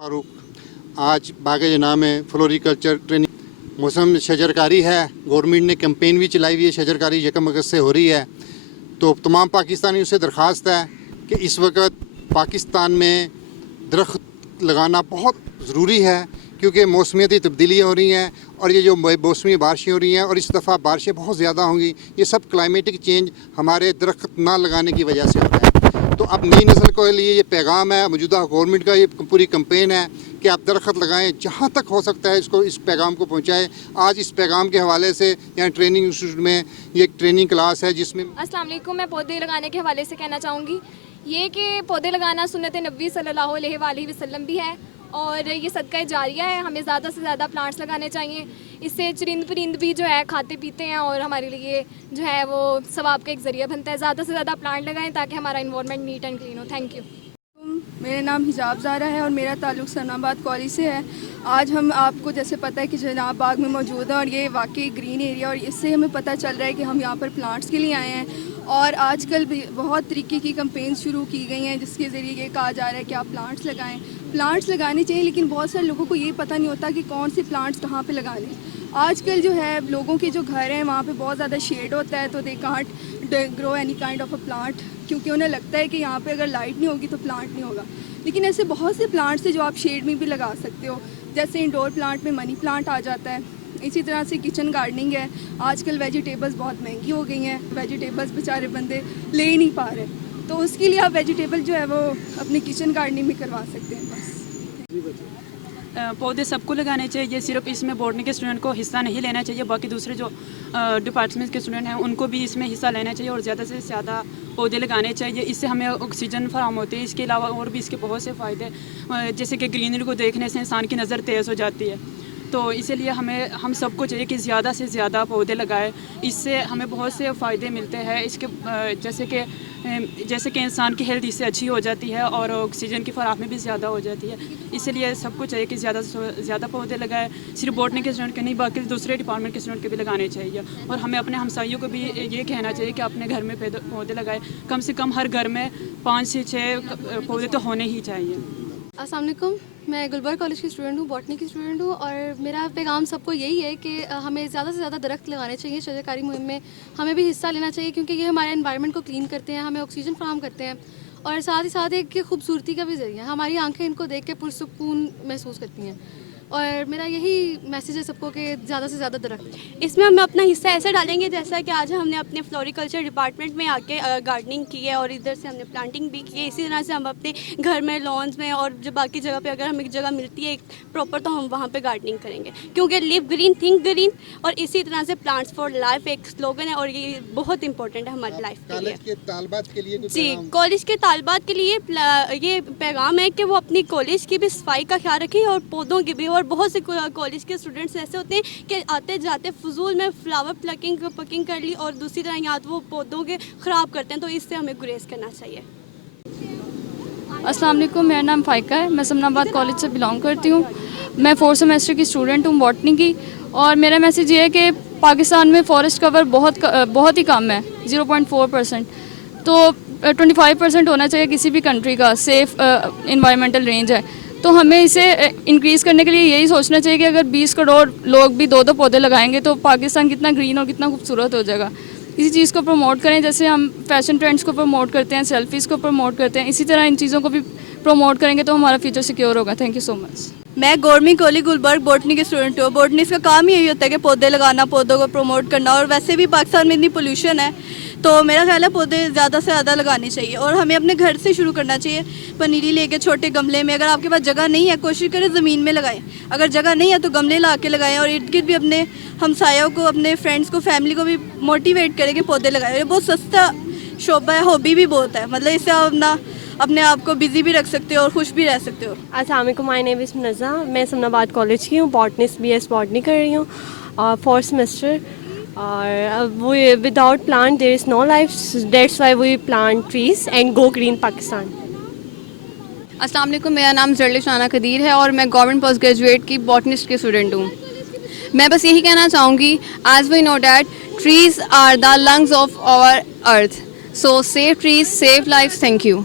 फारूक, आज बाग़ जना में फ्लोरिकल्चर ट्रेनिंग मौसम शजरकारी है। गवर्नमेंट ने कैंपेन भी चलाई हुई है, शजरकारी 1 अगस्त से हो रही है। तो तमाम पाकिस्तानियों से दरख्वास्त है कि इस वक्त पाकिस्तान में दरख्त लगाना बहुत ज़रूरी है, क्योंकि मौसमियाती तब्दीलियाँ हो रही हैं और ये जो मौसमी बारिशें हो रही हैं और इस दफ़ा बारिशें बहुत ज़्यादा होंगी। ये सब क्लाइमेटिक चेंज हमारे दरख्त ना लगाने की वजह से हो रहा है। तो अब नई नस्ल के लिए ये पैगाम है, मौजूदा गवर्नमेंट का ये पूरी कैंपेन है कि आप दरख्त लगाएं, जहाँ तक हो सकता है इसको, इस पैगाम को पहुँचाएँ। आज इस पैगाम के हवाले से यहाँ ट्रेनिंग इंस्टीट्यूट में ये एक ट्रेनिंग क्लास है जिसमें अस्सलाम वालेकुम। मैं पौधे लगाने के हवाले से कहना चाहूँगी ये कि पौधे लगाना सुन्नत नबी सल्लल्लाहु अलैहि वसल्लम भी है और ये सदका जारिया है। हमें ज़्यादा से ज़्यादा प्लांट्स लगाने चाहिए। इससे चरिंद परिंद भी जो है खाते पीते हैं और हमारे लिए जो है वो सवाब का एक ज़रिया बनता है। ज़्यादा से ज़्यादा प्लांट लगाएं ताकि हमारा इन्वायरमेंट नीट एंड क्लीन हो। Thank you. मेरा नाम हिजाब ज़ारा है और मेरा ताल्लुक़ सनाबाद कॉलेज से है। आज हम आपको जैसे पता है कि जनाब बाग में मौजूद है और ये वाकई ग्रीन एरिया, और इससे हमें पता चल रहा है कि हम यहाँ पर प्लांट्स के लिए आए हैं। और आजकल भी बहुत तरीके की कैंपेन शुरू की गई हैं जिसके ज़रिए ये कहा जा रहा है कि आप प्लांट्स लगाएं। प्लांट्स लगाने चाहिए, लेकिन बहुत सारे लोगों को ये पता नहीं होता कि कौन से प्लांट्स कहाँ पे लगाने। आजकल जो है लोगों के जो घर हैं वहाँ पे बहुत ज़्यादा शेड होता है, तो they can't grow any kind of a plant, क्योंकि उन्हें लगता है कि यहाँ पे अगर लाइट नहीं होगी तो प्लांट नहीं होगा। लेकिन ऐसे बहुत से प्लांट्स हैं जो आप शेड में भी लगा सकते हो। जैसे इंडोर प्लांट में मनी प्लांट आ जाता है। इसी तरह से किचन गार्डनिंग है। आजकल वेजिटेबल्स बहुत महंगी हो गई हैं, वेजिटेबल्स बेचारे बंदे ले ही नहीं पा रहे, तो उसके लिए आप वेजिटेबल जो है वो अपनी किचन गार्डनिंग में करवा सकते हैं। बस पौधे सबको लगाने चाहिए, सिर्फ इसमें बोर्डिंग के स्टूडेंट को हिस्सा नहीं लेना चाहिए। बाकी दूसरे जो डिपार्टमेंट के स्टूडेंट हैं उनको भी इसमें हिस्सा लेना चाहिए और ज़्यादा से ज़्यादा पौधे लगाने चाहिए। इससे हमें ऑक्सीजन फराहम होती है। इसके अलावा और भी इसके बहुत से फ़ायदे, जैसे कि ग्रीनरी को देखने से इंसान की नज़र तेज़ हो जाती है। तो इसीलिए हम सबको चाहिए कि ज़्यादा से ज़्यादा पौधे लगाएं। इससे हमें बहुत से फ़ायदे मिलते हैं। इसके जैसे कि इंसान की हेल्थ इससे अच्छी हो जाती है और ऑक्सीजन की फराहमी भी ज़्यादा हो जाती है। इसीलिए सबको चाहिए कि ज़्यादा से ज़्यादा पौधे लगाएं। सिर्फ बॉटनी के स्टूडेंट के नहीं, बाकी दूसरे डिपार्टमेंट के स्टूडेंट के भी लगाने चाहिए। और हमें अपने हमसाइयों को भी ये कहना चाहिए कि अपने घर में पौधे लगाएं। कम से कम हर घर में 5 से 6 पौधे तो होने ही चाहिए। अस्सलाम वालेकुम। मैं गुलबर्ग कॉलेज की स्टूडेंट हूँ, बॉटनी की स्टूडेंट हूँ, और मेरा पैगाम सबको यही है कि हमें ज़्यादा से ज़्यादा दरख्त लगाने चाहिए। शजरकारी मुहिम में हमें भी हिस्सा लेना चाहिए, क्योंकि ये हमारे एनवायरनमेंट को क्लीन करते हैं, हमें ऑक्सीजन फराहम करते हैं और साथ ही साथ एक खूबसूरती का भी ज़रिया है। हमारी आंखें इनको देख के पुरसुकून महसूस करती हैं। और मेरा यही मैसेज है सबको कि ज़्यादा से ज़्यादा दरख्त। इसमें हम अपना हिस्सा ऐसे डालेंगे जैसा कि आज हमने अपने फ्लोरिकल्चर डिपार्टमेंट में आके गार्डनिंग की है और इधर से हमने प्लांटिंग भी की है। इसी तरह से हम अपने घर में लॉन्स में और जो बाकी जगह पे अगर हमें एक जगह मिलती है प्रॉपर, तो हम वहाँ पे गार्डनिंग करेंगे, क्योंकि लिव ग्रीन थिंक ग्रीन। और इसी तरह से प्लांट्स फॉर लाइफ एक स्लोगन है और ये बहुत इंपॉर्टेंट है हमारी लाइफ के लिए। जी, कॉलेज के तालबात के लिए ये पैगाम है कि वो अपनी कॉलेज की भी सफाई का ख्याल रखें और पौधों की भी। और बहुत से कॉलेज के स्टूडेंट्स ऐसे होते हैं कि आते जाते फजूल में फ्लावर पकिंग कर ली और दूसरी तरह यहाँ वो पौधों के ख़राब करते हैं, तो इससे हमें गुरेज करना चाहिए। अस्सलाम वालेकुम। मेरा नाम फ़ाइका है। मैं समनाबाद कॉलेज से बिलोंग करती हूँ। मैं 4th सेमेस्टर की स्टूडेंट हूँ बॉटनी की। और मेरा मैसेज ये है कि पाकिस्तान में फॉरेस्ट कवर बहुत ही कम है, 0.4%। तो 25% होना चाहिए किसी भी कंट्री का सेफ़ इन्वायरमेंटल रेंज है। तो हमें इसे इंक्रीज़ करने के लिए यही सोचना चाहिए कि अगर 20 करोड़ लोग भी 2-2 पौधे लगाएंगे तो पाकिस्तान कितना ग्रीन और कितना खूबसूरत हो जाएगा। इसी चीज़ को प्रमोट करें, जैसे हम फैशन ट्रेंड्स को प्रमोट करते हैं, सेल्फीज़ को प्रमोट करते हैं, इसी तरह इन चीज़ों को भी प्रमोट करेंगे तो हमारा फ्यूचर सिक्योर होगा। Thank you so much. मैं गवर्नमेंट कॉलेज गुलबर्ग बॉटनी के स्टूडेंट हूँ। बॉटनिस्ट का काम ही यही होता है कि पौधे लगाना, पौधों को प्रमोट करना। और वैसे भी पाकिस्तान में इतनी पोल्यूशन है, तो मेरा ख्याल है पौधे ज़्यादा से ज़्यादा लगाने चाहिए। और हमें अपने घर से शुरू करना चाहिए, पनीरी लेके छोटे गमले में। अगर आपके पास जगह नहीं है, कोशिश करें ज़मीन में लगाएं। अगर जगह नहीं है तो गमले ला के लगाएं। और इर्द गिर्द भी अपने हमसायों को, अपने फ्रेंड्स को, फैमिली को भी मोटिवेट करें कि पौधे लगाएं। ये बहुत सस्ता शोबा है, हॉबी भी बहुत है। मतलब इससे आप अपने आप को बिजी भी रख सकते हो और खुश भी रह सकते हो। अस्सलाम वालेकुम, माय नेम इज़ मुनज़्ज़ा। मैं समनाबाद कॉलेज की हूँ, बॉटनिस्ट BS बॉटनी कर रही हूँ, 4th सेमेस्टर। और वो without plant there is no life, that's why we plant trees and go green Pakistan. अस्सलाम वालेकुम। मेरा नाम जरलिशाना कदीर है और मैं गवर्नमेंट पोस्ट ग्रेजुएट की बॉटनिस्ट की स्टूडेंट हूँ। मैं बस यही कहना चाहूँगी, as we know that trees are the lungs of our earth, so save trees save life. Thank you.